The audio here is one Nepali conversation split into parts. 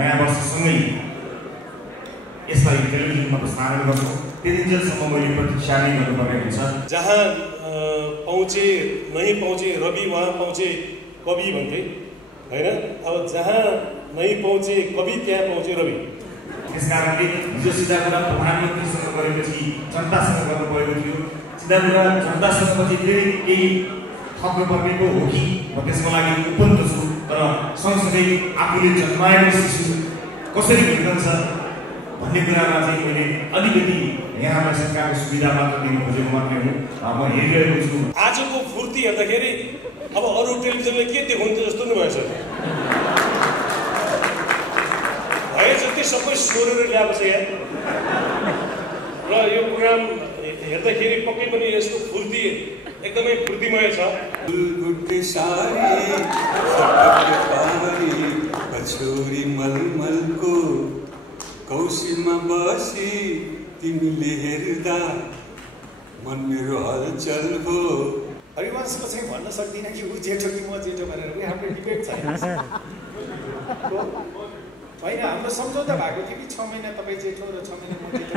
नयाँ वर्षसँगै यसलाई टेलिभिजनमा प्रसारण गर्छौँ। त्यतिन्जेलसम्म मैले प्रतीक्षा नै गर्नुपर्ने हुन्छ। जहाँ पहुँचे नहीं पहुँचे रवि वहाँ पहुँचे कवि भन्थे हैन। अब जहाँ नहीं पहुँचे कवि त्यहाँ पहुँचे रवि। त्यस कारणले हिजो सिधा कुरा प्रधानमन्त्रीसँग गरेपछि जनतासँग गर्नु परेको थियो। सिधा कुरा जनतासँग पछि फेरि केही थप्नुपर्ने पो हो कि म त्यसको लागि उपन्त छु। तर सँगसँगै आफूले जन्माएको शिशु कसरी हुर्कन्छ भन्ने कुरामा चाहिँ मैले अलिकति यहाँलाई सरकारको सुविधा मात्र दिनु खोजेको मात्रै हो। म हेरिरहेको छु। आजको फुर्ती हेर्दाखेरि अब अरू टेलिभिजनले के देखाउँछ जस्तो नै भएछ। भए जति सबै सोरेर ल्याएको छ यहाँ र यो प्रोग्राम हेर्दाखेरि पक्कै पनि यसको फुर्ती एकदमै फुर्तिमय छ। छोरी मलमलको कौशीमा बसी तिमीले हेर्दा मन मेरो हलचल हो। हरिवंशको चाहिँ भन्न सक्दिनँ कि ऊ जेठो कि म जेठो भनेर उयो हाम्रो डिबेट छैन। होइन, हाम्रो सम्झौता भएको थियो कि 6 महिना तपाईँ जेठो र 6 महिना म जेठो।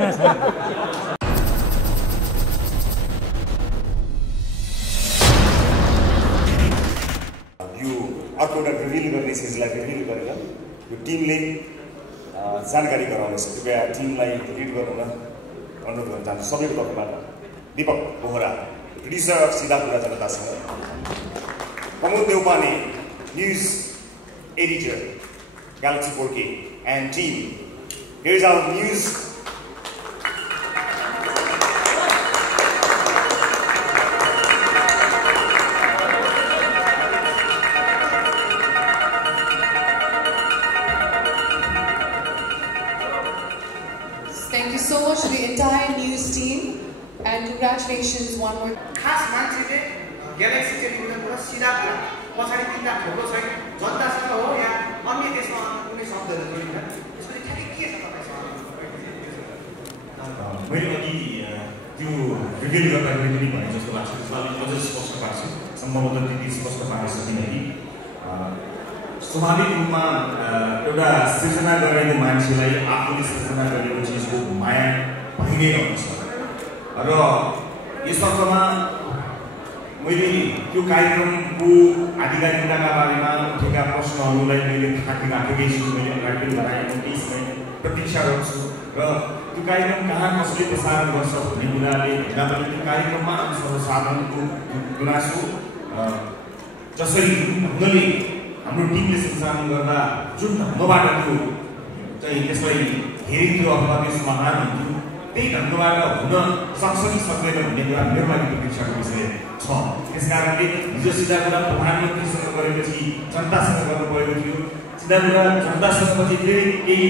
यो अर्को एउटा रिभिल गर्ने चिजलाई रिभिल गरेर यो टिमले जानकारी गराउनेछ। कृपया टिमलाई रिड गर्नु न अनुरोध गर्न चाहन्छु सबैको तर्फबाट। दीपक बोहरा, प्रोड्युसर अफ सिधा कुरा जनतासँग, Pramod Devpane, news editor, Galaxy 4K, and team. Here is our news. Thank you so much to the entire news team, and congratulations one more. खास मान्छेले ग्यालेक्सी टेलिभिजनको सिधा कुरा पछाडि किन्दा ठोको छैन। जनतासँग हो या अन्य देशमा कुनै शब्दहरू जोडिन्छ यसको चाहिँ ठ्याक्कै के छ तपाईँसँग? मैले अघि त्यो रिभिल गर्दाखेरि पनि भने जस्तो लाग्छ। त्यसलाई अझै स्पष्ट पार्छु। सम्भवतः त्यति स्पष्ट पार्न सकिनँ कि स्वाभाविक रूपमा एउटा सृजना गरेको मान्छेलाई आफूले सृजना गरेको चिजको माया भइ नै रहन्छ र यस अर्थमा मैले त्यो कार्यक्रमको आधिकारिकताका बारेमा उठेका प्रश्नहरूलाई मैले राखेकै छु। मैले अगाडि पनि लगाएको केही समय प्रतीक्षा गर्छु र त्यो कार्यक्रम कहाँ कसले प्रसारण गर्छ भन्ने कुराले हेर्दा पनि त्यो कार्यक्रममा सर्वसाधारणको गुनासो जसरी ढङ्गले हाम्रो टिमले सञ्चालन गर्दा जुन ढङ्गबाट त्यो चाहिँ त्यसलाई हेरिन्थ्यो अथवा त्यो समाधान हुन्थ्यो त्यही ढङ्गबाट हुन सक्छ कि सक्दैन भन्ने कुरा मेरो लागि प्रतीक्षाको विषय छ। त्यस कारणले हिजो सिधा कुरा प्रधानमन्त्रीसँग गरेपछि जनतासँग गर्नु परेको थियो। सिधा कुरा जनतासँग पछि फेरि केही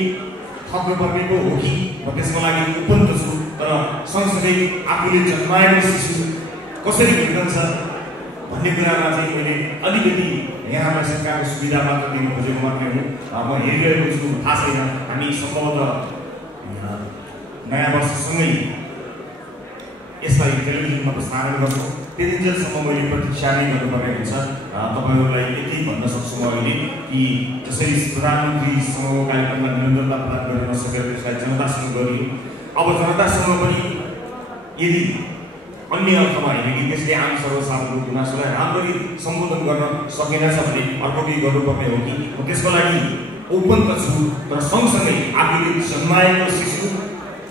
थप्नुपर्ने पो हो कि म त्यसको लागि उपन्त छु। तर सँगसँगै आफूले जन्माएको शिशु कसरी हुर्कन्छ भन्ने कुरामा चाहिँ मैले अलिकति यहाँलाई सरकारको सुविधा मात्र दिनु खोजेको मात्रै हो। म हेरिरहेको छु। थाहा छैन, हामी सम्भवतः नयाँ वर्षसँगै यसलाई टेलिभिजनमा प्रसारण गर्छौँ। त्यतिन्जेलसम्म मैले प्रतीक्षा नै गर्नुपर्ने हुन्छ। तपाईँहरूलाई यति भन्न सक्छु म अहिले कि जसरी प्रधानमन्त्रीसँग कार्यक्रममा निरन्तरता प्राप्त गर्न नसकेर त्यसलाई जनतासँग गरियो, अब जनतासँग पनि यदि अन्य अर्थमा होइन कि त्यसले आम सर्वसाधारणको गुनासोलाई राम्ररी सम्बोधन गर्न सकेनछ भने अर्को केही गर्नुपर्ने हो कि म त्यसको लागि उपन्त छु। तर सँगसँगै आफूले जन्माएको शिशु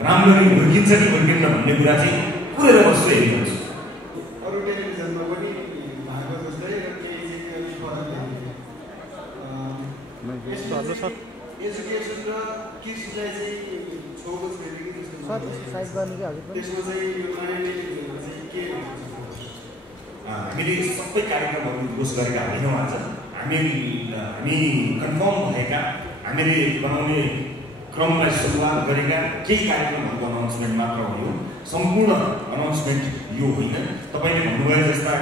राम्ररी हुर्किन्छ कि हुर्किन्न भन्ने कुरा चाहिँ पुरै बस्दै हेरिन्छ। अरू टेलिभिजनमा पनि भएको जस्तै केही चाहिँ फरक देखिन्छ। एजुकेसन र कृषिलाई चाहिँ छोको छैन कि त्यसमा चाहिँ यो नयाँ टेलिभिजनमा चाहिँ के हामीले सबै कार्यक्रमहरू घोषणा गरेका होइनौँ। आज हामी कन्फर्म भएका हामीले बनाउने क्रमलाई सुरुवात गरेका केही कार्यक्रमहरूको अनाउन्समेन्ट मात्र हो। यो सम्पूर्ण अनाउन्समेन्ट यो होइन। तपाईँले भन्नुभयो जस्ता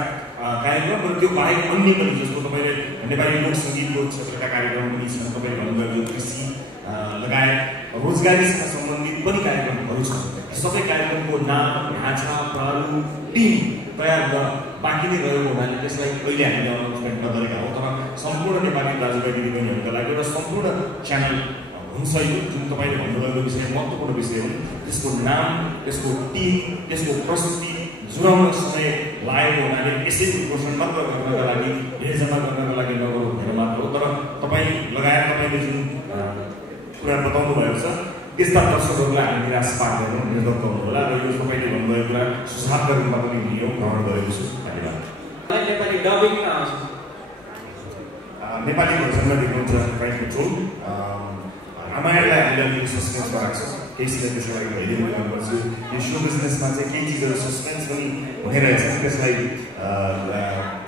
कार्यक्रम र त्यो बाहेक अन्य पनि जस्तो तपाईँले नेपाली लोक सङ्गीतको क्षेत्रका कार्यक्रम पनि छन्। तपाईँले भन्नुभयो कृषि लगायत रोजगारीसँग सम्बन्धित पनि कार्यक्रमहरू छन्। सबै कार्यक्रमको नाम, ढाँचा, प्रारूप, टिम तयार गर्न बाँकी नै रहेको हुनाले त्यसलाई अहिले हामीले अनाउन्समेन्ट नगरेका हौँ। तर सम्पूर्ण नेपाली दाजुभाइ दिदीबहिनीहरूका लागि एउटा सम्पूर्ण च्यानल हुन्छ यो जुन तपाईँले भन्नुभएको विषय महत्त्वपूर्ण विषय हो त्यसको नाम त्यसको टिम त्यसको प्रस्तुति जुराउन समय लागेको हुनाले यसै उद्घोषण मात्र गर्नका लागि धेरै जम्मा गर्नका लागि नगरौँ भनेर मात्र हो। तर तपाईँ लगायत तपाईँले जुन कुरा बताउनु भएको छ त्यस्ता दर्शकहरूलाई हामी निराश पार्दैनौँ, निर्धक्काउनु होला र यो तपाईँले भन्नुभएको कुरा सुझावका रूपमा पनि लियौँ, ग्रहण गरेको छु। धन्यवाद। नेपाली डबिङ नेपाली भर्सनमा देख्नुहुन्छ क्राइम पेट्रोल रामायणलाई हामीले अलिकति सस्पेन्समा राख्छ, केही चिजहरू त्यसको लागि भइदिनु गर्नुपर्छ। यो सो बिजनेसमा चाहिँ केही चिजहरू सस्पेन्स पनि भइरहेछ, त्यसलाई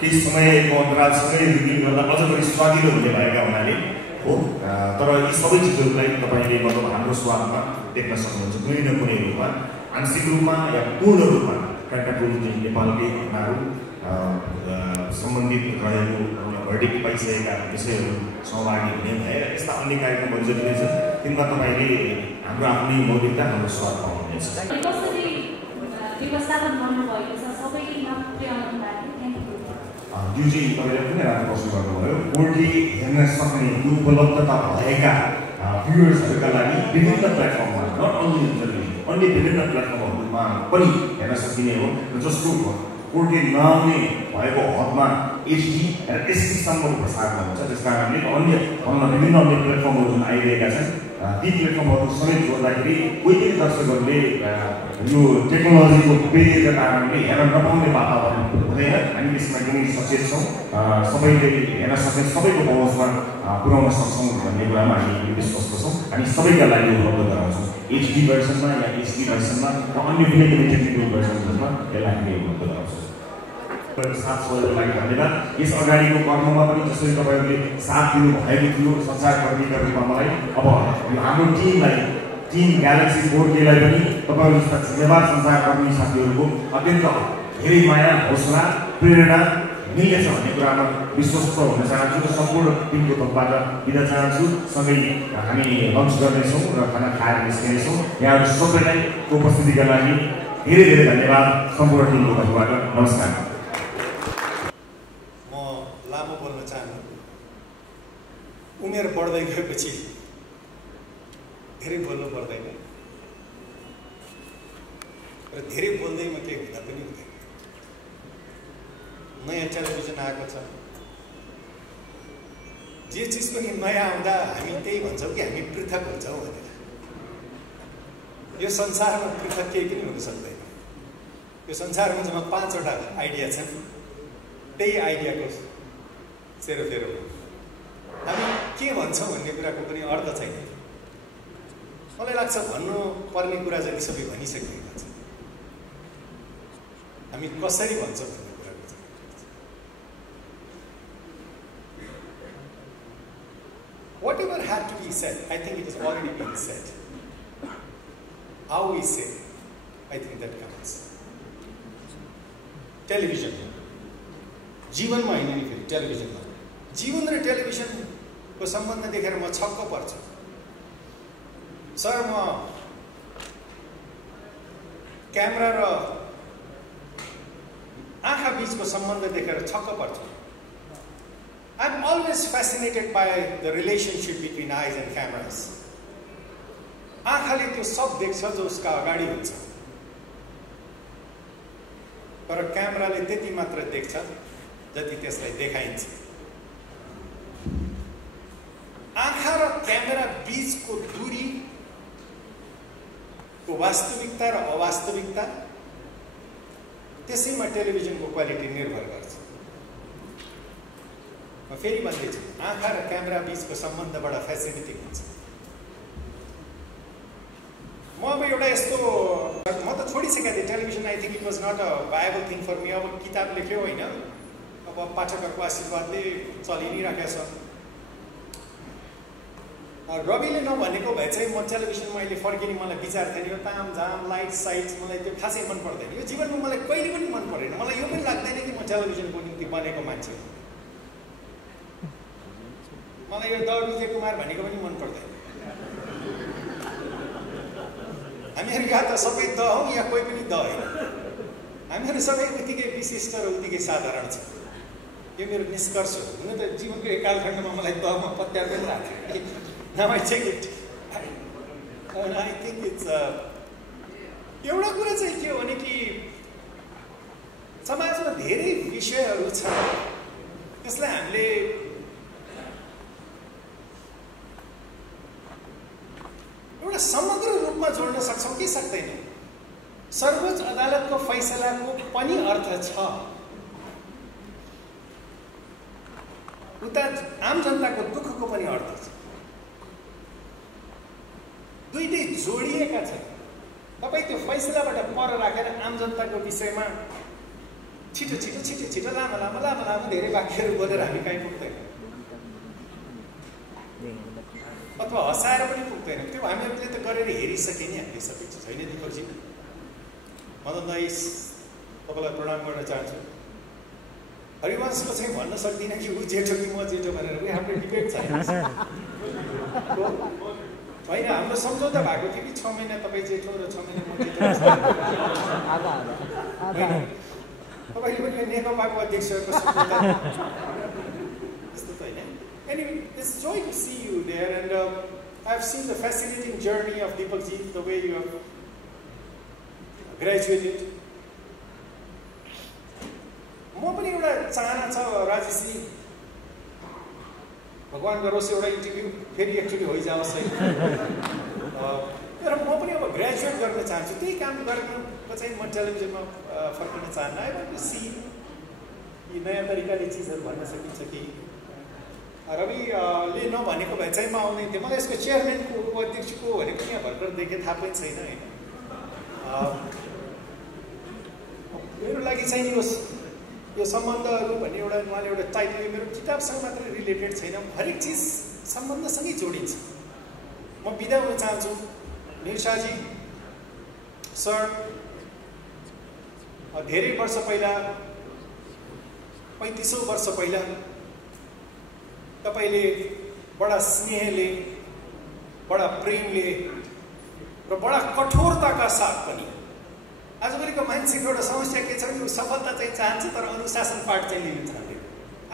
केही समयको अन्तरालसँगै रिभ्यू गर्दा अझ बढी स्वादिलो हुने भएका हुनाले हो। तर यी सबै चिजहरूलाई तपाईँले मतलब हाम्रो स्वादमा देख्न सक्नुहुन्छ कुनै न कुनै रूपमा, आंशिक रूपमा या पूर्ण रूपमा। क्राइम पेट्रोल चाहिँ नेपालकै नारू सम्बन्धित रहेको भर्डिक्ट पाइसकेका विषयहरू सहभागी हुने भए यस्ता अन्य कार्यक्रमहरू जति नै छन् तिनमा तपाईँले हाम्रो आफ्नै मौलिकता, हाम्रो स्वाद पाउनुहुनेछ। ज्यूजी तपाईँले पनि राम्रो प्रश्न गर्नुभयो। 4K हेर्न सक्ने उपलब्धता भएका भ्युअर्सहरूका लागि विभिन्न प्लेटफर्ममा, नट ओन्ली टेलिभिजन, अन्य विभिन्न प्लेटफर्महरूमा पनि हेर्न सकिने हो। जसको 4K नआउने भएको हदमा HD र SD सम्मको प्रसारण हुन्छ। त्यस कारणले अन्य विभिन्न अन्य प्लेटफर्महरू जुन आइरहेका छन् ती प्लेटफर्महरू समेत जोड्दाखेरि कोही कोही दर्शकहरूले यो टेक्नोलोजीको बेगका कारणले हेर्न नपाउने वातावरण हुँदैन। हामी यसमा एकदमै सचेत छौँ, सबैले हेर्न सक्ने सबैको पहुँचमा पुर्याउन सक्छौँ भन्ने कुरामा हामी विश्वस्त छौँ। हामी सबैका लागि उपलब्ध गराउँछौँ HD भर्सनमा या SD भर्सनमा र अन्य कुनै पनि टेक्निकल भर्सनहरूमा यसलाई हामीले उपलब्ध गराउँछौँ। साथ सहयोगको लागि धन्यवाद। यस अगाडिको कर्ममा पनि जसरी तपाईँहरूले साथ दिनुभएको थियो सञ्चारकर्मीका रूपमा मलाई, अब यो हाम्रो टिम ग्यालेक्सी 4Kलाई पनि तपाईँहरू जस्ता जिम्मेवार सञ्चारकर्मी साथीहरूको अत्यन्त धेरै माया, हौसला, प्रेरणा मिलेछ भन्ने कुरामा विश्वस्त हुन चाहन्छु र सम्पूर्ण टिमको तर्फबाट बिदा चाहन्छु। सँगै हामी लन्च गर्नेछौँ र खाना खाएर निस्किनेछौँ। यहाँहरू सबैलाई उपस्थितिका लागि धेरै धेरै धन्यवाद सम्पूर्ण टिमको तर्फबाट। नमस्कार। लामो बोल्न चाहन्छु। उमेर बढ्दै गएपछि धेरै बोल्नु पर्दैन र धेरै बोल्दैमा केही हुँदा पनि हुँदैन। नयाँ टेलिभिजन आएको छ, जे चिज पनि नयाँ आउँदा हामी त्यही भन्छौँ कि हामी पृथक हुन्छौँ भनेर। यो संसारमा पृथक केही पनि हुन सक्दैन। यो संसारमा जम्मा 5वटा आइडिया छन्, त्यही आइडियाको सेरोफेरो हामी के भन्छौँ भन्ने कुराको पनि अर्थ छैन। मलाई लाग्छ भन्नु पर्ने कुरा जति सबै भनिसकेको छ, हामी कसरी भन्छौँ भन्ने कुराको चाहिँ whatever had to be said, I think it has already been said. How we say, I think that counts. Television जीवनमा होइन नि, फेरि टेलिभिजनमा जीवन र टेलिभिजनको सम्बन्ध देखेर म छक्क पर्छु। सर, म क्यामेरा र आँखा बीचको सम्बन्ध देखेर छक्क पर्छु। I am always fascinated by the relationship between eyes and cameras. आँखाले त्यो सब देख्छ जो उसका अगाडि हुन्छ, तर क्यामेराले त्यति मात्र देख्छ जति त्यसलाई देखाइन्छ। आँखा र क्यामेरा बीचको दूरीको वास्तविकता र अवास्तविकता, त्यसैमा टेलिभिजनको क्वालिटी निर्भर गर्छ। म फेरि भन्दैछु, आँखा र क्यामेरा बीचको सम्बन्ध बडा फेसिनेटिङ हुन्छ। म अब एउटा यस्तो, म त छोडिसकेको थिएँ television. I think it was not a viable thing for me. अब किताब लेख्यो होइन, अब पाठकहरूको आशीर्वादले चलि नै राखेको छ। रविले नभनेको भए चाहिँ म टेलिभिजनमा अहिले फर्किने मलाई विचार थिएन। यो तामझाम लाइट साइट्स मलाई त्यो खासै मन पर्दैन। यो जीवनमा मलाई कहिले पनि मन परेन। मलाई यो पनि लाग्दैन कि म टेलिभिजनको निम्ति बनेको मान्छे हो। मलाई यो द विजय कुमार भनेको पनि मन पर्दैन। हामीहरू या त सबै द हौ या कोही पनि द होइन। हामीहरू सबै उत्तिकै विशिष्ट र उत्तिकै साधारण छ। यो मेरो निष्कर्ष हो। हुन त जीवनको एक कालखण्डमा मलाई दमा पत्यार पनि राख्यो। Now I take it And I think it's एउटा कुरा चाहिँ के हो भने कि समाजमा धेरै विषयहरू छन् त्यसलाई हामीले एउटा समग्र रूपमा जोड्न सक्छौँ कि सक्दैनौँ। सर्वोच्च अदालतको फैसलाको पनि अर्थ छ, उता आम जनताको दुःखको पनि अर्थ छ। दुईटै जोडिएका छन्। तपाईँ त्यो फैसलाबाट पर राखेर आम जनताको विषयमा छिटो छिटो छिटो छिटो लामो लामो लामो लामो धेरै वाक्यहरू बोलेर हामी कहीँ पुग्दैन, अथवा हँसाएर पनि पुग्दैन। त्यो हामीहरूले त गरेर हेरिसके नि हामीले सबै चिज होइन दीपकजी। मदन दाइ तपाईँलाई प्रणाम गर्न चाहन्छु। हरिवंशको चाहिँ भन्न सक्दिनँ कि ऊ जेठो कि म जेठो भनेर ऊ हाम्रो डिबेट छैन। होइन, हाम्रो सम्झौता भएको थियो कि 6 महिना तपाईँ जेठो र 6 महिना म जेठो। तपाईँले पनि नेकपाको अध्यक्षको सम्झौता त्यस्तो त होइन। Anyway, it's joy to see you there, and I've seen the fascinating journey of Deepakji, the way you have graduated. म पनि एउटा चाहना छ राजेशजी, भगवान गरोस् एउटा इन्टरभ्यू फेरि एकचोटि होइजाओस् है। तर म पनि अब ग्रेजुएट गर्न चाहन्छु। त्यही काम गर्न चाहिँ म टेलिभिजनमा फर्किन चाहन्न। आई वान्ट टु सी यी नयाँ तरिकाले चिजहरू भन्न सकिन्छ कि। रविले नभनेको भए चाहिँ म आउँदैन थिएँ। मलाई यसको चेयरम्यानको उपाध्यक्षको भनेको यहाँ भर्खर देखेँ, थाहा पनि छैन होइन। मेरो लागि चाहिँ यो सम्बन्धहरू भन्ने एउटा उहाँले एउटा टाइटल मेरो किताबसँग मात्रै रिलेटेड छैन, हरेक चिज सम्बन्धसँगै जोडिन्छ। म बिदा हुन चाहन्छु। निरशाजी सर, धेरै वर्ष पहिला 35औं वर्ष पहिला तपाईँले बडा स्नेहले, बडा प्रेमले र बडा कठोरताका साथ पनि आजभोलिको मान्छेको एउटा समस्या के छ भने सफलता चाहिँ चाहन्छ तर अनुशासन पाठ चाहिँ लिन चाहँदैन।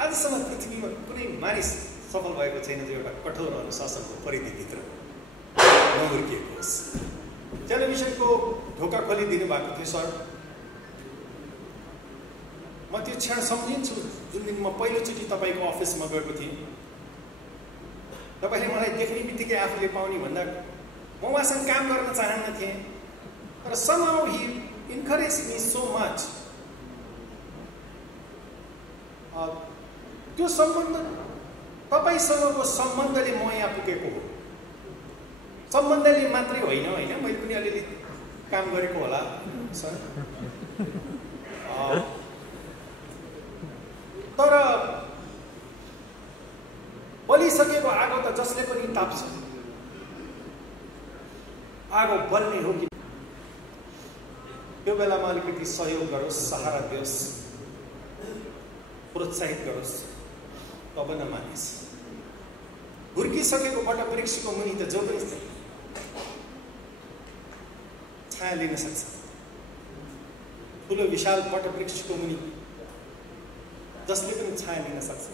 आजसम्म पृथ्वीमा कुनै मानिस सफल भएको छैन जो एउटा कठोर अनुशासनको परिधिभित्र नहुर्किएको होस्। टेलिभिजनको ढोका खोलिदिनु भएको थियो सर। म त्यो क्षण सम्झिन्छु जुन दिन म पहिलोचोटि तपाईँको अफिसमा गएको थिएँ। तपाईँले मलाई देख्ने बित्तिकै आफूले पाउने भन्दा म उहाँसँग काम गर्न चाहन्न थिएँ, तर somehow he encouraged me so much. त्यो सम्बन्ध तपाईँसँगको सम्बन्धले म यहाँ पुगेको हो। सम्बन्धले मात्रै होइन, मैले पनि अलिअलि काम गरेको होला सर। तर बलिसकेको आगो त जसले पनि ताप्छ, आगो बल्ने हो कि त्यो बेलामा अलिकति सहयोग गरोस्, सहारा दियोस्, प्रोत्साहित गरोस्, तब नमानिस्। हुर्किसकेको वटवृक्षको मुनि त जो पनि छाया लिन सक्छ। ठुलो विशाल वटवृक्षको मुनि जसले पनि छाया लिन सक्छ।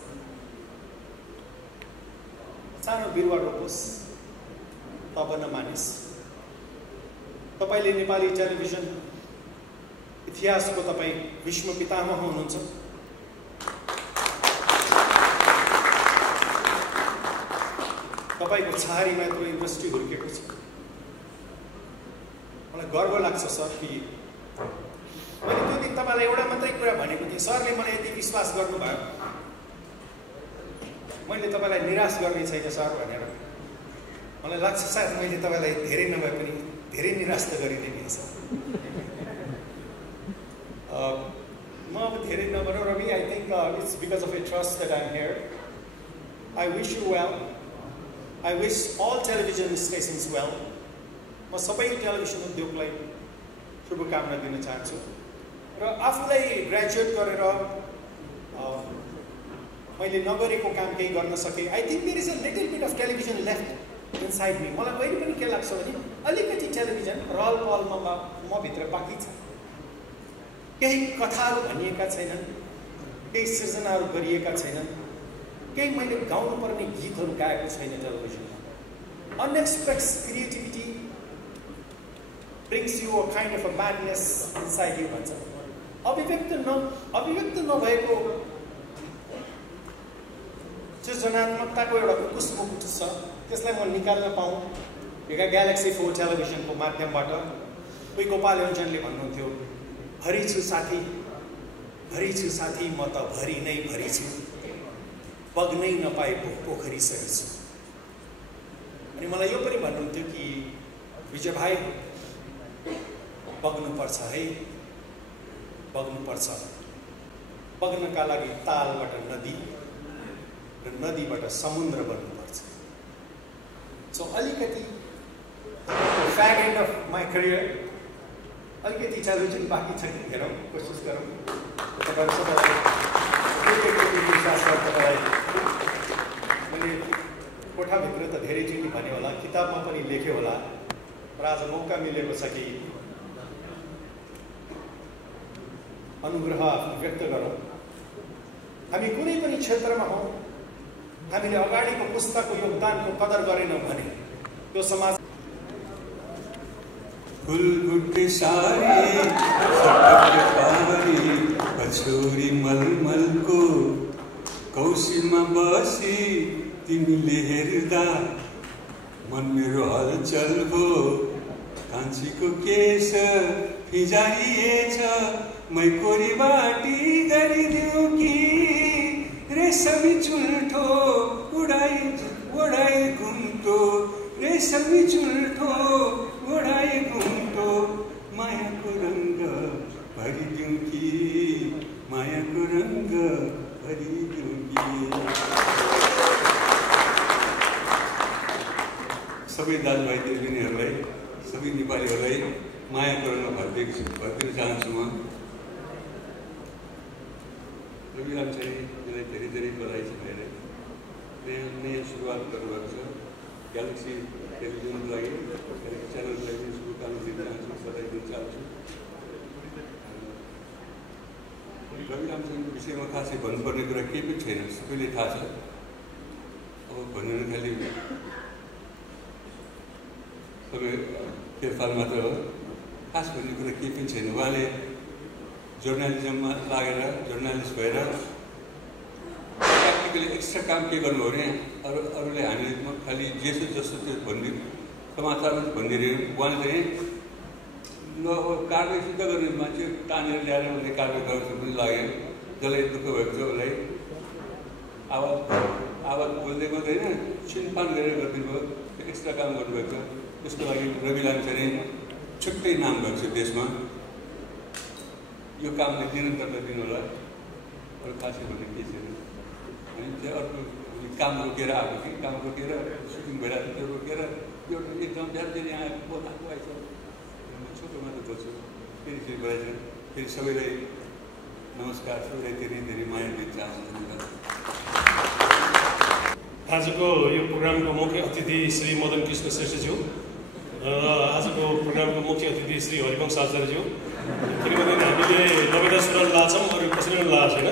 सानो बिरुवा रोपोस्, तब नमानिस्। तपाईँले नेपाली टेलिभिजन इतिहासको तपाईँ विश्व पितामह हुनुहुन्छ। तपाईँको छहारीमा यत्रो इन्डस्ट्री हुर्केको छ। मलाई गर्व लाग्छ सर कि मैले त्यो दिन तपाईँलाई एउटा मात्रै कुरा भनेको थिएँ। सरले मलाई यति विश्वास गर्नुभयो, मैले तपाईँलाई निराश गर्ने छैन सर भनेर। मलाई लाग्छ सायद मैले तपाईँलाई धेरै नभए पनि धेरै निराश त गरिदिने छ। म अब धेरै नभनौँ Ravi. I think it's because of a trust that I am here. I wish you well. I wish all television stations well. म सबै टेलिभिजन उद्योगलाई शुभकामना दिन चाहन्छु र आफूलाई ग्रेजुएट गरेर मैले नगरेको काम केही गर्न सकेँ। I think there is a little bit of television left inside me. मलाई अहिले पनि के लाग्छ भने अलिकति टेलिभिजन रहल पहलमा म भित्र बाँकी छ। केही कथाहरू भनिएका छैनन्, केही सृजनाहरू गरिएका छैनन्, केही मैले गाउनुपर्ने गीतहरू गाएको छैन टेलिभिजनमा। Unexpected creativity brings you a kind of a madness inside you भन्छ। अभिव्यक्त नभएको सृजनात्मकताको एउटा उकुसमुकुट छ, त्यसलाई म निकाल्न पाऊँ ग्यालेक्सी 4 टेलिभिजनको माध्यमबाट। कोही गोपाल योन्जनले भन्नुहुन्थ्यो, भरी छु साथी म त भरी नै भरी छु, बग्नै नपाए पोखरी सरी छु। अनि मलाई यो पनि भन्नुहुन्थ्यो कि विजय भाइ बग्नुपर्छ है, बग्नुपर्छ। बग्नका लागि तालबाट नदी र नदीबाट समुद्र बन्नुपर्छ। सो अलिकति fag end of my career, अलिकति टेलिभिजन बाँकी छ कि हेरौँ, कोसिस गरौँ। तपाईँहरू सबैलाई मैले कोठाभित्र त धेरैचोटि भने होला, किताबमा पनि लेखेँ होला, र आज मौका मिलेको छ कि अनुग्रह व्यक्त गरौँ। हामी कुनै पनि क्षेत्रमा हौँ, हामीले अगाडिको पुस्ताको योगदानको कदर गरेनौँ भने त्यो समाज फुलबुट्टे सारी पछौरी मलमलको कौशीमा बसी तिमीले हेर्दा मन मेरो हलचल भो। कान्छीको केस फिजारिएछ, मै कोरी बाटी गरिदिऊ कि रेशमी चुल्ठो उडाई घुम्टो, रेशमी चुल्ठो उडाई घुम्टो, मायाको रङ्ग भरिदिऊ कि, मायाको रङ्ग भरिदिऊ कि। सबै दाजुभाइ दिदीबहिनीहरूलाई, सबै नेपालीहरूलाई मायाको रङ्ग भरिदिन चाहन्छु म। रविराम चाहिँ यसलाई धेरै धेरै बधाई छ। नयाँ सुरुवात गर्नुभएको छ। ग्यालेक्सी टेलिभिजनको लागि, ग्यालेक्सी च्यानलको लागि शुभकामना दिन चाहन्छु, बधाई दिन चाहन्छु। रविराम सिंहको विषयमा खासै भन्नुपर्ने कुरा केही पनि छैन, सबैले थाहा छ। अब भनेर खालि सबै फेरफार मात्र हो, खास भन्ने कुरा केही पनि छैन। उहाँले जर्नलिजममा लागेर जर्नलिस्ट भएर प्र्याक्टिकली एक्स्ट्रा काम के गर्नु हो भने अरूले हामीले खालि जेसो जस्तो त्यो भन्ने समाचारमा भनिदिएर उहाँले चाहिँ ल कारवाही सिद्ध गर्ने मान्छे तानेर ल्याएर उसले कारवाही गर्छ पनि लाग्यो। जसलाई दुःख भएको छ उसलाई आवाज बोल्दै मात्रै होइन, छिनफान गरेर गरिदिनु भयो, एक्स्ट्रा काम गर्नुभएको छ। त्यसको लागि रवि लामिछाने छुट्टै नाम भएको छ देशमा। यो कामले निरन्तरता दिनु होला, अरू खासै भन्ने केही छैन। अनि चाहिँ अर्को काम रोकेर आएको कि काम रोकेर सुटिङ भइरहेको थियो, त्यो रोकेर यो एकदम बिहान यहाँ बोलाएको आएछ। छोटो मात्र बोल्छु, फेरि बढाइछ। फेरि सबैलाई नमस्कार, सबैलाई धेरै धेरै माया दिन चाहन्छु। आजको यो प्रोग्रामको मुख्य अतिथि श्री मदन कृष्ण श्रेष्ठज्यू र आजको प्रोग्रामको मुख्य अतिथि श्री हरिवंश आचार्यज्यू। किनभने हामीले नवेदा सुरल लाछौँ, अरू कसैले पनि लाएको छैन।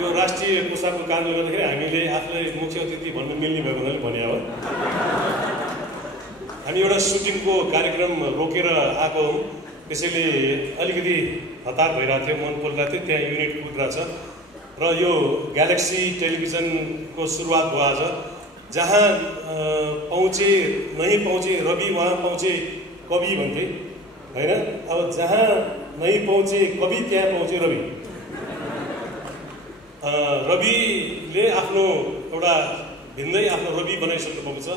यो राष्ट्रिय पोसाकको कारणले गर्दाखेरि हामीले आफूलाई मुख्य अतिथि भन्न मिल्ने भएको हुनाले भने हो। हामी एउटा सुटिङको कार्यक्रम रोकेर आएको हौँ, त्यसैले अलिकति हतार भइरहेको थियो, मन परिरहेको थियो। त्यहाँ युनिट कुदिरहेको छ र यो ग्यालेक्सी टेलिभिजनको सुरुवात भयो आज। जहाँ पहुँचे नहीं पहुँचे रवि, वहाँ पहुँचे कवि भन्थे होइन। अब जहाँ नहीं पहुँचे कवि, त्यहाँ पहुँचे रवि। रविले आफ्नो एउटा भिन्दै आफ्नो रवि बनाइसक्नु भएको छ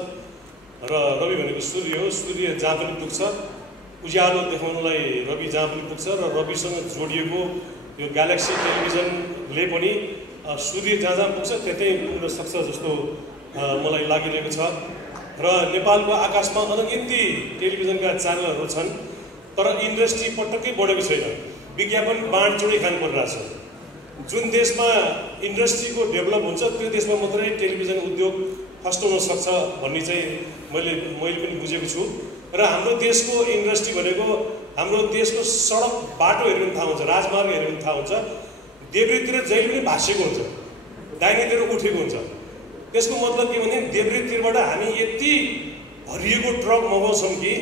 र रवि भनेको सूर्य हो। सूर्य जहाँ पनि पुग्छ, उज्यालो देखाउनलाई रवि जहाँ पनि पुग्छ र रविसँग जोडिएको यो ग्यालेक्सी टेलिभिजनले पनि सूर्य जहाँ जहाँ पुग्छ त्यतै पुग्न सक्छ जस्तो मलाई लागिरहेको छ। र नेपालको आकाशमा अनगिन्ती टेलिभिजनका च्यानलहरू छन्, तर इन्डस्ट्री पटक्कै बढेको छैन। विज्ञापन बाँडचुँडी खानु परिरहेछ। जुन देशमा इन्डस्ट्रीको डेभलप हुन्छ त्यो देशमा मात्रै टेलिभिजन उद्योग फस्टाउन सक्छ भन्ने चाहिँ मैले पनि बुझेको छु। र हाम्रो देशको इन्डस्ट्री भनेको हाम्रो देशको सडक बाटो हेऱ्यो भने थाहा हुन्छ, राजमार्ग हेऱ्यो भने थाहा हुन्छ, देब्रेतिर जहिले पनि भाँसिएको हुन्छ, दाहिनेतिर उठेको हुन्छ। त्यसको मतलब के भने देब्रेतिरबाट हामी यति भरिएको ट्रक मगाउँछौँ कि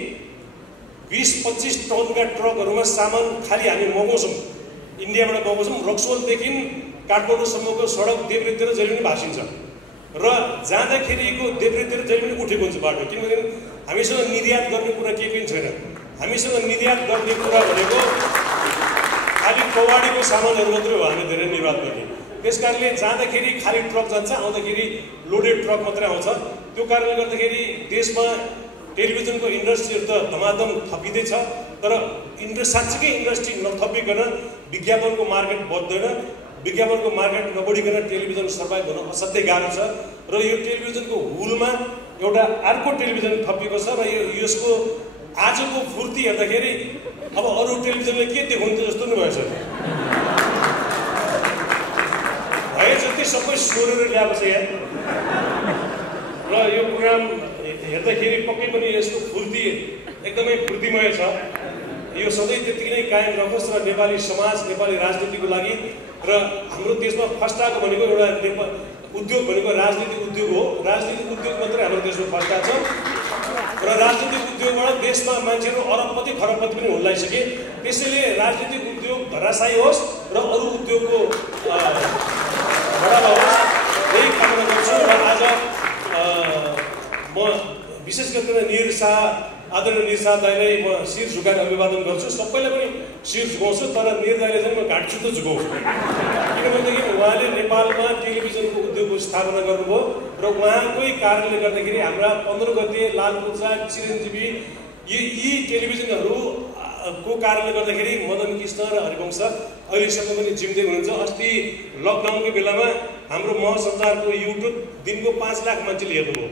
20-25 टनका ट्रकहरूमा सामान खालि हामी मगाउँछौँ, इन्डियाबाट मगाउँछौँ। रक्सोलदेखि काठमाडौँसम्मको सडक देब्रेतिर जहिले पनि भाँसिन्छ र जाँदाखेरिको देब्रेतिर जहिले पनि उठेको हुन्छ बाटो, किनभने हामीसँग निर्यात गर्ने कुरा केही पनि छैन। हामीसँग निर्यात गर्ने कुरा भनेको खालि कवाडीको सामानहरू मात्रै हो हामी धेरै निर्यात गर्ने। त्यस कारणले जाँदाखेरि खाली ट्रक जान्छ, आउँदाखेरि लोडेड ट्रक मात्रै आउँछ। त्यो कारणले गर्दाखेरि देशमा टेलिभिजनको इन्डस्ट्रीहरू त धमाधम थपिँदैछ, तर साँच्चीकै इन्डस्ट्री नथपिकन विज्ञापनको मार्केट बढ्दैन। विज्ञापनको मार्केट नबढिकन टेलिभिजन सर्भाइभ हुन असाध्यै गाह्रो छ र यो टेलिभिजनको हुलमा एउटा अर्को टेलिभिजन थपिएको छ र यसको आजको फुर्ती हेर्दाखेरि अब अरू टेलिभिजनले के देखाउँछ जस्तो नै भएछ। भए जति सबै सोरेर ल्याएको छ यहाँ र यो प्रोग्राम हेर्दाखेरि पक्कै पनि यसको फुर्ती एकदमै फुर्तीमय छ। यो सधैँ त्यतिकै नै कायम रहोस् र नेपाली समाज, नेपाली राजनीतिको लागि र हाम्रो देशमा फस्टाएको भनेको एउटा उद्योग भनेको राजनीतिक उद्योग हो। राजनीतिक उद्योग मात्रै हाम्रो देशमा फस्टाएको छ र राजनीतिक उद्योगबाट देशमा मान्छेहरू अरबपति खरबपति पनि हुन लागिसके। त्यसैले राजनीतिक उद्योग धराशायी होस् र अरू उद्योगको बढावा होस्, यही कामना गर्छु। र आज म विशेष गरेर आदरणीय निर शाह दाइलाई म शिर झुकाएर अभिवादन गर्छु। सबैलाई पनि शिर झुकाउँछु, तर निर दाइले चाहिँ म घाँटछुतो झुकाउँछु। किनभनेदेखि उहाँले नेपालमा टेलिभिजनको उद्योगको स्थापना गर्नुभयो र उहाँकै कारणले गर्दाखेरि हाम्रा 15 गते लालपुर्जा, चिरञ्जीवी यी टेलिभिजनहरूको कारणले गर्दाखेरि मदन कृष्ण र हरिवंश अहिलेसम्म पनि जिउँदै हुनुहुन्छ। अस्ति लकडाउनको बेलामा हाम्रो महसञ्चारको युट्युब दिनको 5 लाख मान्छेले हेर्नुभयो।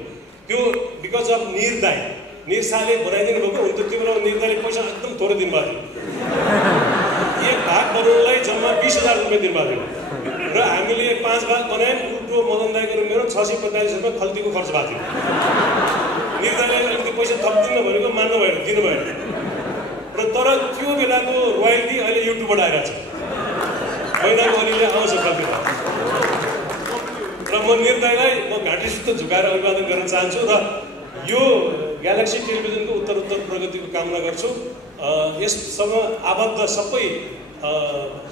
त्यो बिकज अफ निर दाइ, निर शाहले बनाइदिनु भएको। हुन त त्यो बेला निर दाइले पैसा एकदम थोरै दिनुभएको थियो। एक भाग बनाउनलाई जम्मा 20,000 रुपियाँ दिनुभएको थियो र हामीले 5 भाग बनायौँ। उल्टो मदन दाइको र मेरो 645 रुपियाँ खल्तीको खर्च भएको थियो। निर दाइले अलिकति पैसा थपिदिनु भनेको मान्नु भएन, दिनु भएन र तर त्यो बेलाको रोयल्टी अहिले युट्युबबाट आइरहेको छ। महिनाको अलिअलि आउँछ खल्ती र म निर दाइलाई म घाँटीसित झुकाएर अभिवादन गर्न चाहन्छु र यो ग्यालेक्सी टेलिभिजनको उत्तरोत्तर प्रगतिको कामना गर्छु। यससँग आबद्ध सबै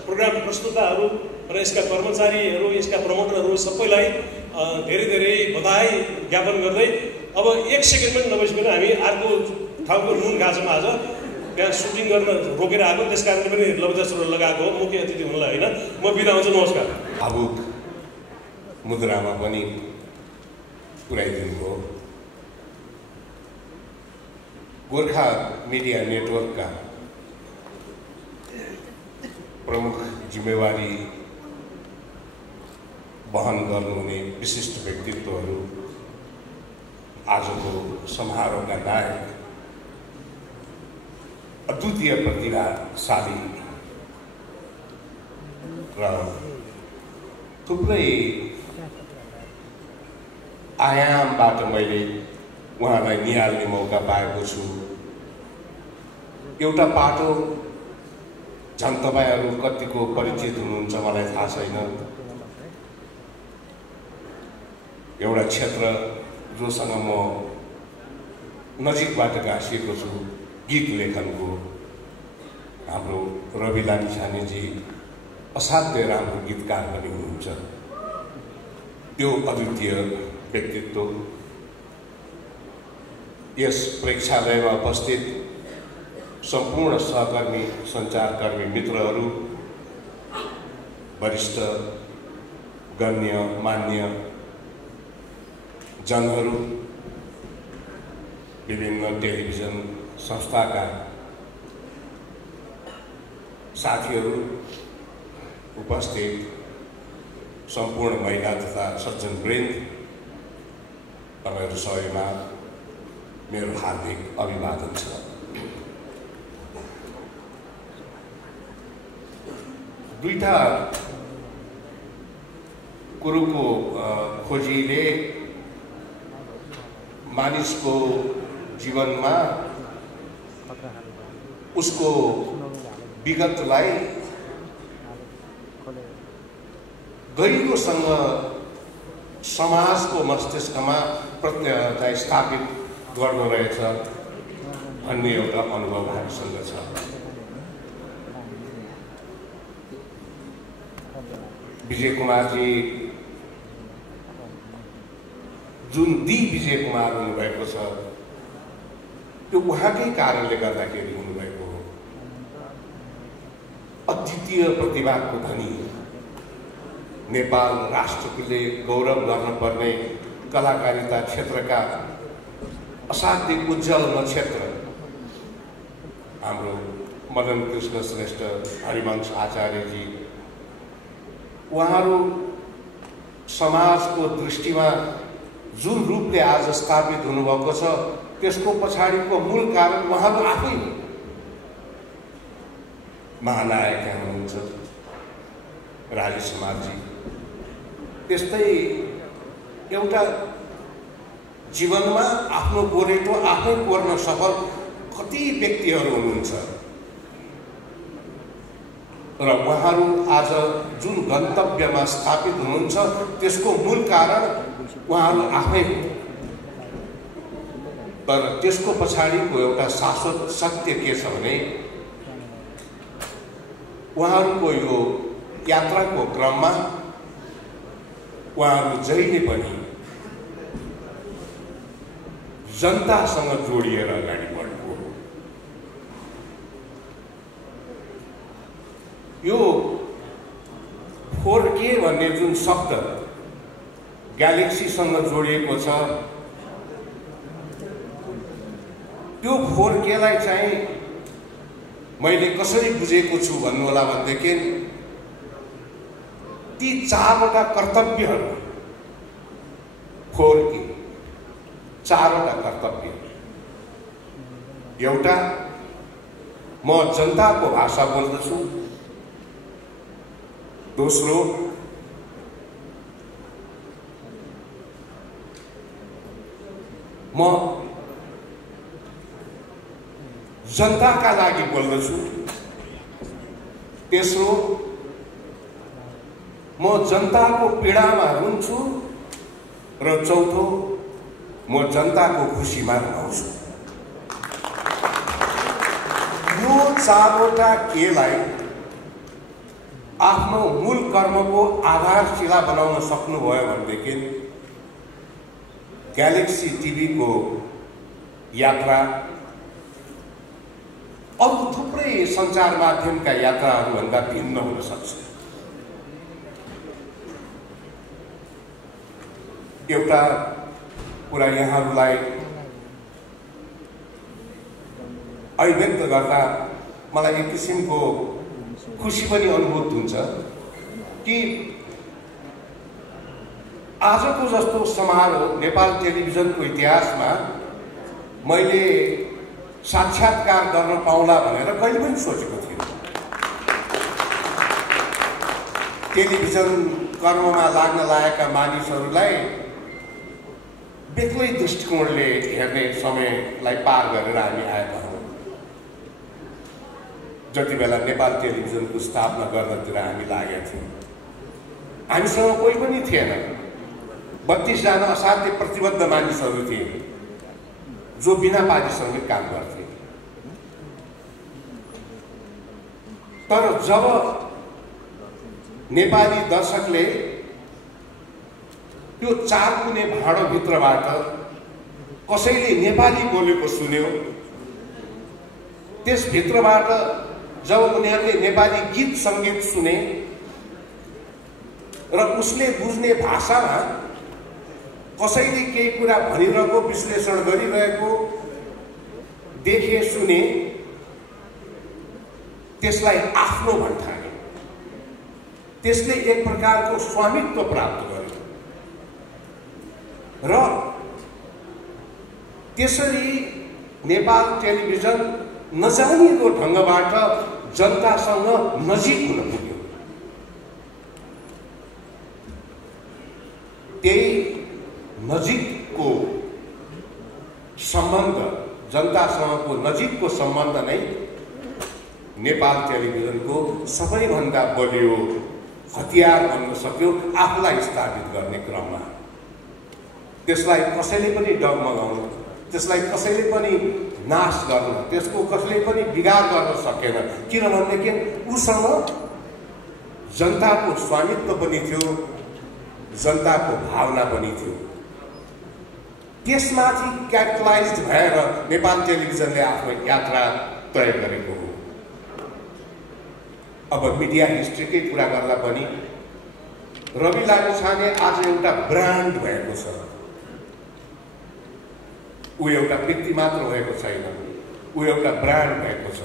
प्रोग्राम प्रस्तुताहरू र यसका कर्मचारीहरू, यसका प्रमोटरहरू सबैलाई धेरै धेरै बधाई ज्ञापन गर्दै अब 1 सेकेन्ड पनि नबसिकन हामी अर्को ठाउँको नुन घाँसमा आज त्यहाँ सुटिङ गर्न रोकेर आएको, त्यस कारणले पनि लवजासुर लगाएको हो। मुख्य अतिथि हुनलाई होइन, म बिदा हुन्छु। नमस्कार। भावुक मुद्रामा पनि पुर्याइदिनु भयो। गोर्खा मिडिया नेटवर्कका प्रमुख जिम्मेवारी वहन गर्नुहुने विशिष्ट व्यक्तित्वहरू, आजको समारोहका नायक, अद्वितीय प्रतिभाशाली र थुप्रै आयामबाट मैले उहाँलाई निहाल्ने मौका पाएको छु। एउटा पाटो, झन् तपाईँहरू कतिको परिचित हुनुहुन्छ मलाई थाहा छैन, एउटा क्षेत्र जोसँग म नजिकबाट गाँसिएको छु, गीत लेखनको। हाम्रो रवि लामिछानेजी असाध्य राम्रो गीतकार पनि हुनुहुन्छ। त्यो अद्वितीय व्यक्तित्व यस प्रेक्षालयमा उपस्थित सम्पूर्ण सहकर्मी, सञ्चारकर्मी मित्रहरू, वरिष्ठ गण्य मान्य जनहरू, विभिन्न टेलिभिजन संस्थाका साथीहरू, उपस्थित सम्पूर्ण महिला तथा सज्जनवृन्द, तपाईँहरू सबैमा मेरो हार्दिक अभिवादन छ। दुईटा कुरोको खोजीले मानिसको जीवनमा उसको विगतलाई गहिरोसँग समाजको मस्तिष्कमा प्रत्यय स्थापित गर्दो रहेछ। भन्ने एउटा अनुभव हामीसँग छ। विजय कुमारजी जुन विजय कुमार हुनुभएको छ त्यो उहाँकै कारणले गर्दाखेरि हुनुभएको हो। अद्वितीय प्रतिभाको धनी, नेपाल राष्ट्रले गौरव गर्नुपर्ने कलाकारिता क्षेत्रका असाध्य उज्जवल नक्षत्र हाम्रो मदन कृष्ण श्रेष्ठ, हरिवंश आचार्यजी, उहाँहरू समाजको दृष्टिमा जुन रूपले आज स्थापित हुनुभएको छ त्यसको पछाडिको मूल कारण उहाँहरू आफै महानायक हुनुहुन्छ राजेश समाजजी। त्यस्तै एउटा जीवनमा आफ्नो गोरेटो आफै कोर्न सफल कति व्यक्तिहरू हुनुहुन्छ र उहाँहरू आज जुन गन्तव्यमा स्थापित हुनुहुन्छ त्यसको मूल कारण उहाँहरू आफै हो। तर त्यसको पछाडिको एउटा शाश्वत सत्य के छ भने उहाँहरूको यो यात्राको क्रममा उहाँहरू जहिले पनि जनतासँग जोडिएर अगाडि बढ्नु हो। यो 4K भन्ने जुन शब्द ग्यालेक्सीसँग जोडिएको छ त्यो 4Kलाई चाहिँ मैले कसरी बुझेको छु भन्नु होला भनेदेखि ती 4वटा कर्तव्यहरू 4K 4वटा कर्तव्य। एउटा, म जनताको भाषा बोल्दछु। दोस्रो, म जनताका लागि बोल्दछु। तेस्रो, म जनताको पीडामा रुन्छु। र चौथो, म जनताको खुसीमा रमाउँछु। यो 4वटा केलाई आफ्नो मूल कर्मको आधारशिला बनाउन सक्नुभयो भनेदेखि ग्यालेक्सी टिभीको यात्रा अरू थुप्रै सञ्चार माध्यमका यात्राहरूभन्दा भिन्न हुन सक्छ। एउटा कुरा यहाँहरूलाई अभिव्यक्त गर्दा मलाई एक किसिमको खुसी पनि अनुभूत हुन्छ कि आजको जस्तो समारोह नेपाल टेलिभिजनको इतिहासमा मैले साक्षात्कार गर्न पाउला भनेर कहिले पनि सोचेको थिएन। टेलिभिजन कर्ममा लाग्न लागेका मानिसहरूलाई बेग्लै दृष्टिकोणले हेर्ने समयलाई पार गरेर हामी आएका हौँ। जति बेला नेपाल टेलिभिजनको स्थापना गर्नतिर हामी लागेका थियौँ, हामीसँग कोही पनि थिएन। 32 जना असाध्य प्रतिबद्ध मानिसहरू थिए जो बिना पाजीसँगै काम गर्थे। तर जब नेपाली दर्शकले त्यो 4 कुने भाँडोभित्रबाट कसैले नेपाली बोलेको सुन्यो, त्यसभित्रबाट जब उनीहरूले नेपाली गीत सङ्गीत सुने र उसले बुझ्ने भाषामा कसैले केही कुरा भनिरहेको, विश्लेषण गरिरहेको देखे, सुने, त्यसलाई आफ्नो भन्ठाने, त्यसले एक प्रकारको स्वामित्व प्राप्त गर्यो र त्यसरी नेपाल टेलिभिजन नजानिएको ढङ्गबाट जनतासँग नजिक हुन पुग्यो। त्यही नजिकको सम्बन्ध, जनतासँगको नजिकको सम्बन्ध नै नेपाल टेलिभिजनको सबैभन्दा बलियो हतियार बन्न सक्यो आफूलाई स्थापित गर्ने क्रममा। त्यसलाई कसैले पनि डगमगाउन त्यसलाई कसैले पनि नाश गर्न, त्यसको कसैले पनि बिगार गर्न सकेन। किनभनेदेखि उसँग जनताको स्वामित्व पनि थियो, जनताको भावना पनि थियो। त्यसमाथि क्यापिटलाइज भएर नेपाल टेलिभिजनले आफ्नो यात्रा तय गरेको हो। अब मिडिया हिस्ट्रीकै कुरा गर्दा पनि रवि लामिछाने आज एउटा ब्रान्ड भएको छ। ऊ एउटा व्यक्ति मात्र भएको छैन, ऊ एउटा ब्रान्ड भएको छ।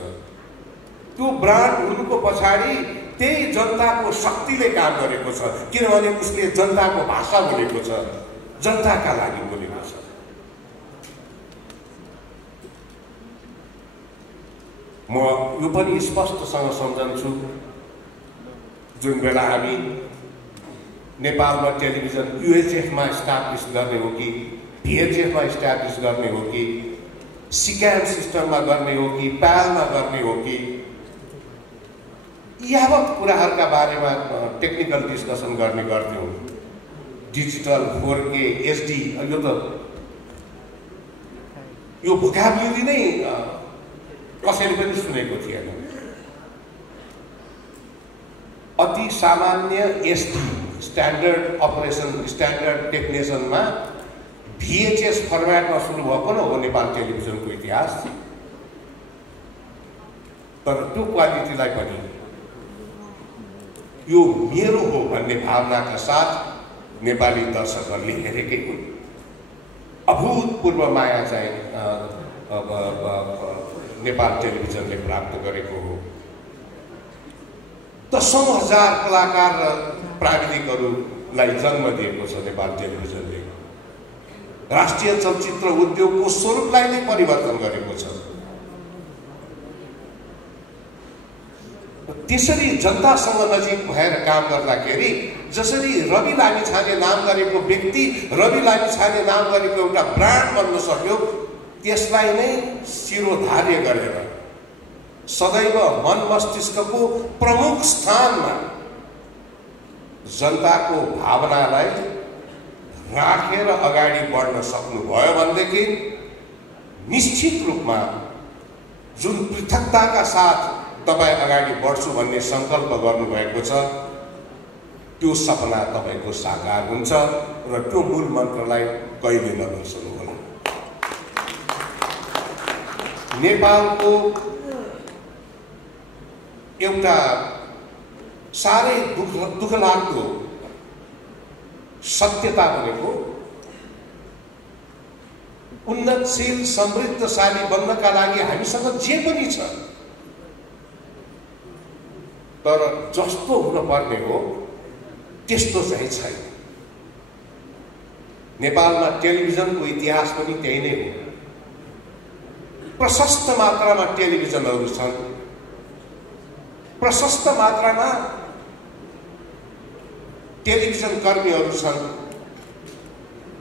त्यो ब्रान्ड हुनुको पछाडि त्यही जनताको शक्तिले काम गरेको छ, किनभने उसले जनताको भाषा बोलेको छ, जनताका लागि बोलेको छ। म यो पनि स्पष्टसँग सम्झन्छु, जुन बेला हामी नेपालमा टेलिभिजन युएचएफमा इस्टाब्लिस गर्ने हो कि भिएचएफमा इस्टाब्लिस गर्ने हो कि सिक्याम सिस्टममा गर्ने हो कि प्यालमा गर्ने हो कि यावत कुराहरूका बारेमा टेक्निकल डिस्कसन गर्ने गर्थ्यौँ। डिजिटल 4K HD यो भोकाबुलरी नै कसैले पनि सुनेको थिएन। अति सामान्य SD स्ट्यान्डर्ड अपरेसन स्ट्यान्डर्ड टेक्निसियनमा VHS फर्मेटमा सुरु भएको न हो नेपाल टेलिभिजनको इतिहास। तर त्यो क्वालिटीलाई पनि यो मेरो हो भन्ने भावनाका साथ नेपाली दर्शकहरूले हेरेकै हुन्। अभूतपूर्व माया चाहिँ नेपाल टेलिभिजनले प्राप्त गरेको हो। दशौं हजार कलाकार र प्राविधिकहरूलाई जन्म दिएको छ नेपाल टेलिभिजनले। राष्ट्रिय चलचित्र उद्योगको स्वरूपलाई नै परिवर्तन गरेको छ। त्यसरी जनतासँग नजिक भएर काम गर्दाखेरि जसरी रवि लामिछाने नाम गरेको व्यक्ति, रवि लामिछाने नाम गरेको एउटा ब्रान्ड बन्न सक्यो, त्यसलाई नै शिरोधार्य गरेर सदैव मन मस्तिष्कको प्रमुख स्थानमा जनताको भावनालाई राखेर अगाडि बढ्न सक्नुभयो भनेदेखि निश्चित रूपमा जुन पृथकताका साथ तपाईँ अगाडि बढ्छु भन्ने सङ्कल्प गर्नुभएको छ, त्यो सपना तपाईँको साकार हुन्छ र त्यो मूल मन्त्रलाई कहिले नबिर्सनुहोला। नेपालको एउटा साह्रै दुःखलाग्दो सत्यता भनेको उन्नतशील समृद्धशाली बन्नका लागि हामीसँग जे पनि छ, तर जस्तो हुन पर्ने हो त्यस्तो चाहिँ छैन। नेपालमा टेलिभिजनको इतिहास पनि त्यही नै हो। प्रशस्त मात्रामा टेलिभिजनहरू छन्, प्रशस्त मात्रामा टेलिभिजन कर्मीहरू छन्,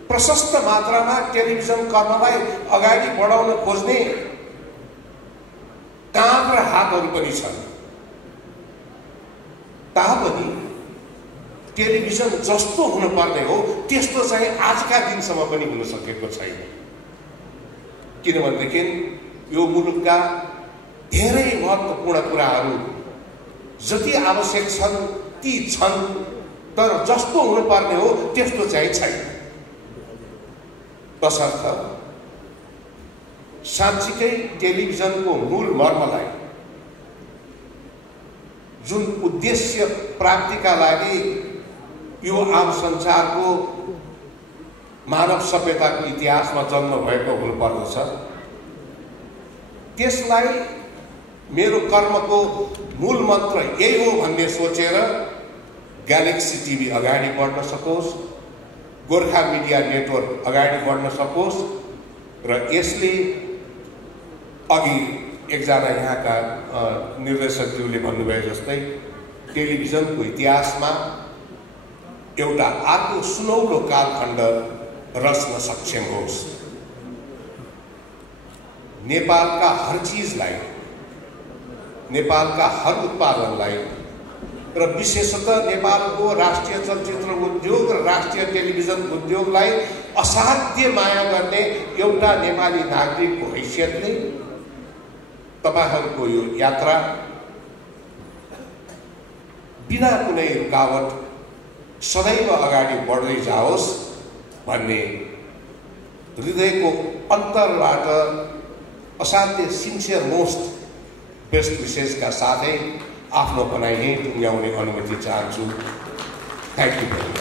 प्रशस्त मात्रामा टेलिभिजन कर्मलाई अगाडि बढाउन खोज्ने काँध र हातहरू पनि छन्। तापनि टेलिभिजन जस्तो हुनुपर्ने हो त्यस्तो चाहिँ आजका दिनसम्म पनि हुन सकेको छैन। किनभनेदेखि यो मुलुकका धेरै महत्त्वपूर्ण कुराहरू जति आवश्यक छन् ती छन्, तर जस्तो हुनुपर्ने हो त्यस्तो चाहिँ छैन। तसर्थ साँच्चीकै टेलिभिजनको मूल मर्मलाई, जुन उद्देश्य प्राप्तिका लागि यो आम संसारको मानव सभ्यताको इतिहासमा जन्म भएको हुनुपर्दछ, त्यसलाई मेरो कर्मको मूल मन्त्र यही हो भन्ने सोचेर ग्यालेक्सी टिभी अगाडि बढ्न सकोस्, गोर्खा मिडिया नेटवर्क अगाडि बढ्न सकोस् र यसले अघि एकजना यहाँका निर्देशकज्यूले भन्नुभए जस्तै टेलिभिजनको इतिहासमा एउटा अर्को सुनौलो कालखण्ड रच्न सक्षम होस्। नेपालका हर चिजलाई, नेपालका हर उत्पादनलाई र विशेषतः नेपालको राष्ट्रिय चलचित्र उद्योग र राष्ट्रिय टेलिभिजन उद्योगलाई असाध्य माया गर्ने एउटा नेपाली नागरिकको हैसियतले तपाईहरुको यो यात्रा बिना कुनै रुकावट सदैव अगाडि बढ्दै जाओस् भन्ने हृदयको अन्तरबाट असाध्य सिन्सियर मोस्ट बेस्ट विशेषका साथै आफ्नो भनाइ यही टुङ्ग्याउने अनुमति चाहन्छु। Thank you.